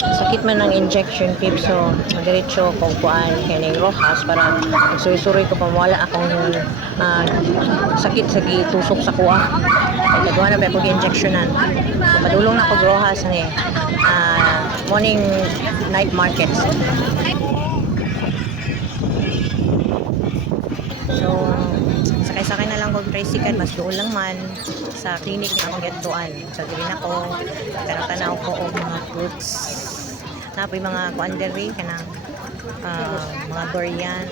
sakit man ng injection tip, so diretso kung kuan kining Rojas para magsuri-suri ko pamwala akong sakit sa gitusok sa kuha. Nagawa na ba ako gi-injectionan. Padulong na ko Rojas ni morning night markets. So sakay-sakay na lang kog tricycle, mas doon lang man sa clinic na akong gatuan. So dili na ko tanaw ko og mga fruits. Napoy mga kuanderi kanang mga durian,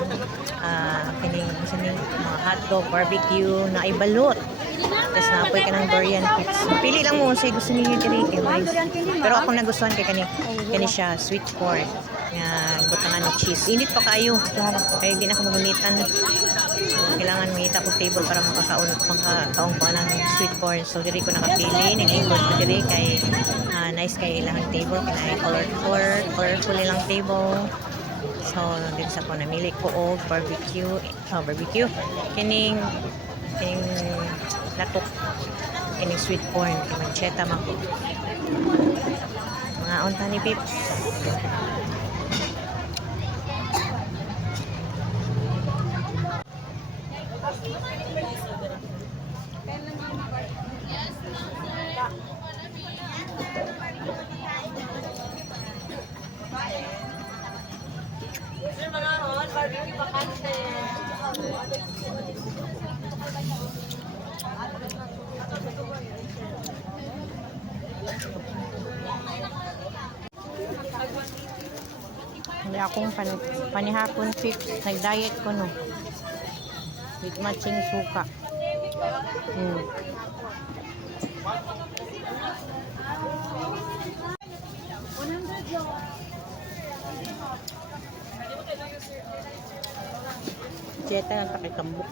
kining mga hotdog, barbecue na ibalot. Tapos napoy ka ng durian chips. Pili lang mo sa gusto niyo diri kay Wise. Pero ako nagustuhan kay kani siya sweet corn. Nga butangan ng cheese. Init pa kayo. Kaya di na ako magunitan. So, kailangan makita ko table para makakaon ko ng sweet corn. So diri ko nakapili. Nag-ingkod ko diri kay nice kay ilang table. Kaya colorful ilang table. So dito sa ko namili ko og barbecue. Kining latok, kining sweet corn, mancheta mako. Mga unta ni Pips. Hindi akong panihapon Pips. Nag-diet ko no. With matching suka. Jeta ang pakikambok.